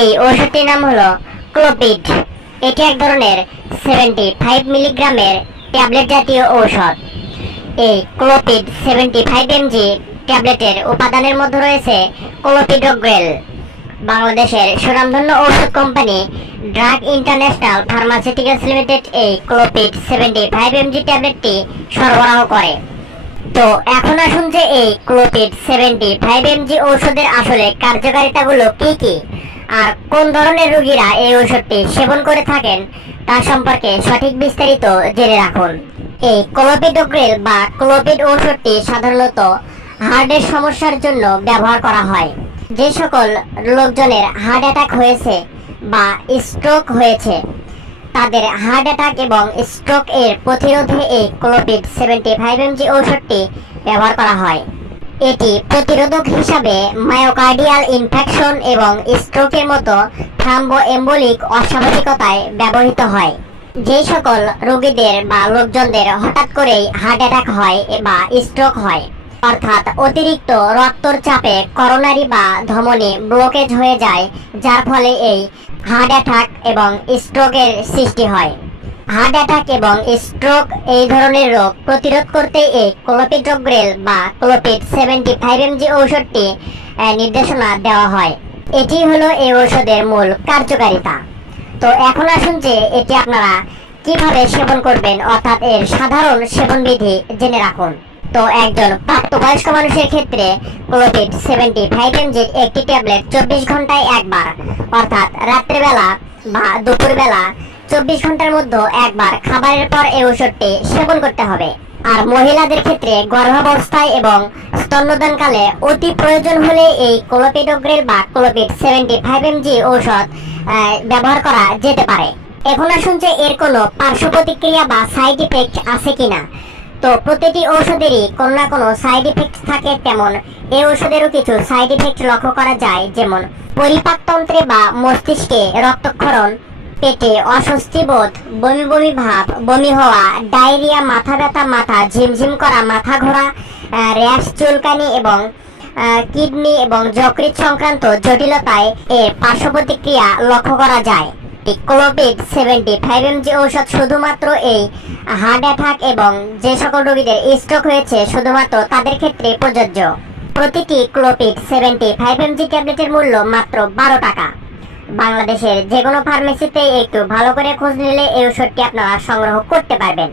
এই ঔষধটির নাম হলো ক্লোপিড। এটি এক ধরনের সেভেন্টি ফাইভ মিলিগ্রামের ট্যাবলেট জাতীয় ঔষধ। এই ক্লোপিড সেভেন্টি ফাইভ এমজি ট্যাবলেটের উপাদানের মধ্যে রয়েছে ক্লোপিডোগ্রেল, বাংলাদেশের সুনামধন্য ঔষধ company Drug International Pharmaceuticals Limited এই ক্লোপিড সেভেন্টি ফাইভ এমজি ট্যাবলেটটি সরবরাহ করে। তো এখন আসুন যে এই ক্লোপিড সেভেন্টি ফাইভ এমজি ঔষধের আসলে কার্যকারিতাগুলো কী কি? আর কোন ধরনের রোগীরা এই ঔষধটি সেবন করে থাকেন, তা সম্পর্কে সঠিক বিস্তারিত জেনে রাখুন। এই ক্লোপিডোগ্রেল বা ক্লোপিড ঔষধটি সাধারণত হার্টের সমস্যার জন্য ব্যবহার করা হয়। যে সকল লোকজনের হার্ট অ্যাটাক হয়েছে বা স্ট্রোক হয়েছে, তাদের হার্ট অ্যাটাক এবং স্ট্রোক এর প্রতিরোধে এই ক্লোপিড সেভেন্টি ফাইভ এমজি ঔষধটি ব্যবহার করা হয়। এটি প্রতিরোধক হিসাবে মায়োকার্ডিয়াল ইনফেকশন এবং স্ট্রোকের মতো থ্রাম্বো এম্বোলিক অস্বাভাবিকতায় ব্যবহৃত হয়। যে সকল রোগীদের বা লোকজনদের হঠাৎ করেই হার্ট অ্যাটাক হয় বা স্ট্রোক হয়, অর্থাৎ অতিরিক্ত রক্তর চাপে করোনারি বা ধমনী ব্লকেজ হয়ে যায়, যার ফলে এই হার্ট অ্যাটাক এবং স্ট্রোকের সৃষ্টি হয়। হার্ট অ্যাটাক এবং স্ট্রোক এই ধরনের রোগ প্রতিরোধ করতে এই ক্লোপিডোগ্রেল বা ক্লোপিড সেভেন্টি ফাইভ এমজি ঔষধটি নির্দেশনা দেওয়া হয়। এটি হলো এই ঔষধের মূল কার্যকারিতা। তো এখন আসুন যে এটি আপনারা কীভাবে সেবন করবেন, অর্থাৎ এর সাধারণ সেবন বিধি জেনে রাখুন। তো একজন প্রাপ্তবয়স্ক মানুষের ক্ষেত্রে ক্লোপিড সেভেন্টি ফাইভ এমজির একটি ট্যাবলেট চব্বিশ ঘন্টায় একবার, অর্থাৎ রাত্রেবেলা বা দুপুরবেলা চব্বিশ ঘণ্টার মধ্যে একবার খাবারের পর এই ওষুধটি সেবন করতে হবে। আর মহিলাদের ক্ষেত্রে গর্ভাবস্থায় এবং স্তন্যদানকালে অতি প্রয়োজন হলে এই ক্লোপিডোগ্রেল বা ক্লোপিড সেভেন্টি ফাইভ এমজি ঔষধ ব্যবহার করা যেতে পারে। এখন আসুন যে এর কোনো পার্শ্ব প্রতিক্রিয়া বা সাইড ইফেক্ট আছে কিনা। তো প্রতিটি ঔষধেরই কোনো না কোনো সাইড ইফেক্ট থাকে তেমন। এই ঔষধেরও কিছু সাইড ইফেক্ট লক্ষ্য করা যায়, যেমন পরিপাকতন্ত্রে বা মস্তিষ্কে রক্তক্ষরণ পেটে অস্বস্তি বোধ, বমি বমি ভাব, বমি হওয়া, ডায়রিয়া, মাথা ব্যথা, মাথা ঝিমঝিম করা, মাথা ঘোরা র্যাশ, চুলকানি এবং কিডনি এবং যকৃৎ সংক্রান্ত জটিলতায় এর পার্শ্ব প্রতিক্রিয়া লক্ষ্য করা যায়। ক্লোপিড সেভেন্টি ফাইভ এমজি ঔষধ শুধুমাত্র এই হার্ট অ্যাটাক এবং যে সকল রোগীদের স্ট্রোক হয়েছে শুধুমাত্র তাদের ক্ষেত্রে প্রযোজ্য। প্রতিটি ক্লোপিড সেভেন্টি ফাইভ এমজি ট্যাবলেটের মূল্য মাত্র বারো টাকা। বাংলাদেশের যে কোনো ফার্মেসিতে একটু ভালো করে খোঁজ নিলে এই ওষুধটি আপনারা সংগ্রহ করতে পারবেন।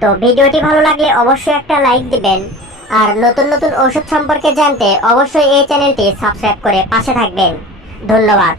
তো ভিডিওটি ভালো লাগলে অবশ্যই একটা লাইক দিবেন। আর নতুন নতুন ওষুধ সম্পর্কে জানতে অবশ্যই এই চ্যানেলটি সাবস্ক্রাইব করে পাশে থাকবেন। ধন্যবাদ।